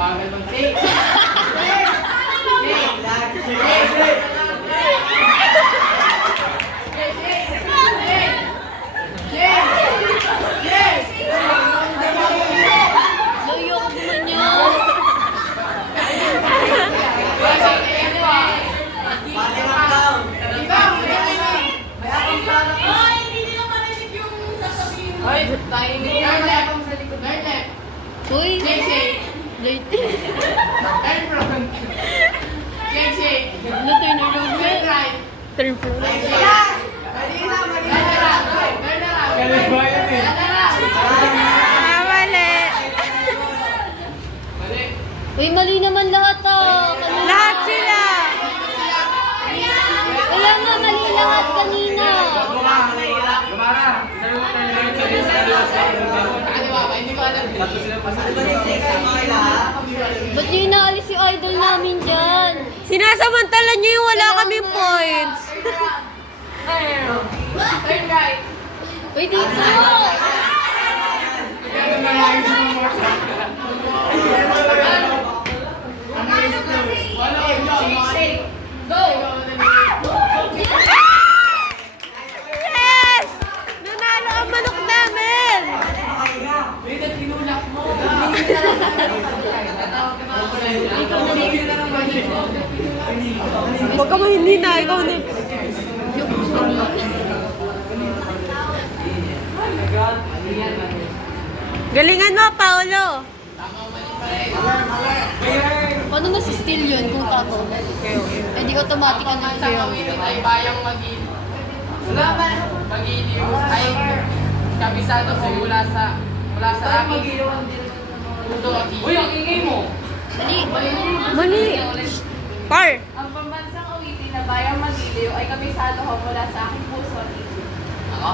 Bagal mag-take. Layo ko naman yan. Hoy, tayo ni Garnet. Garnet. Uy, Shake. late. Turn front. Shake. Ano, turn around Turn ba? right. Turn front. Turn around. Turn around. Mali. Mali. Uy, mali naman lahat ah. Kanina. Lahat sila. Kaya nga, mali lahat kanina. Kaliwa ba? Hindi ko alam. Ba't niyo inaalis si idol namin dyan? Sinasamantala niyo yung wala kaming points. Turn right. Uy, dito! Yes! Nanalo ang manok namin! Huwag ka hindi na, ikaw na. Galingan mo, Paolo. Paano nasa-steal yun kung tako? Eh di automatic Ang na sa kawitin ay bayang mag-iliw. Mag-iliw ay kabisado ko mula sa aking puso at isip. Uy, ang ingay mo! Mali. Par. Ang pambansang awitin na bayang mag-iliw ay kabisado ko mula sa aking puso at isip. Ako?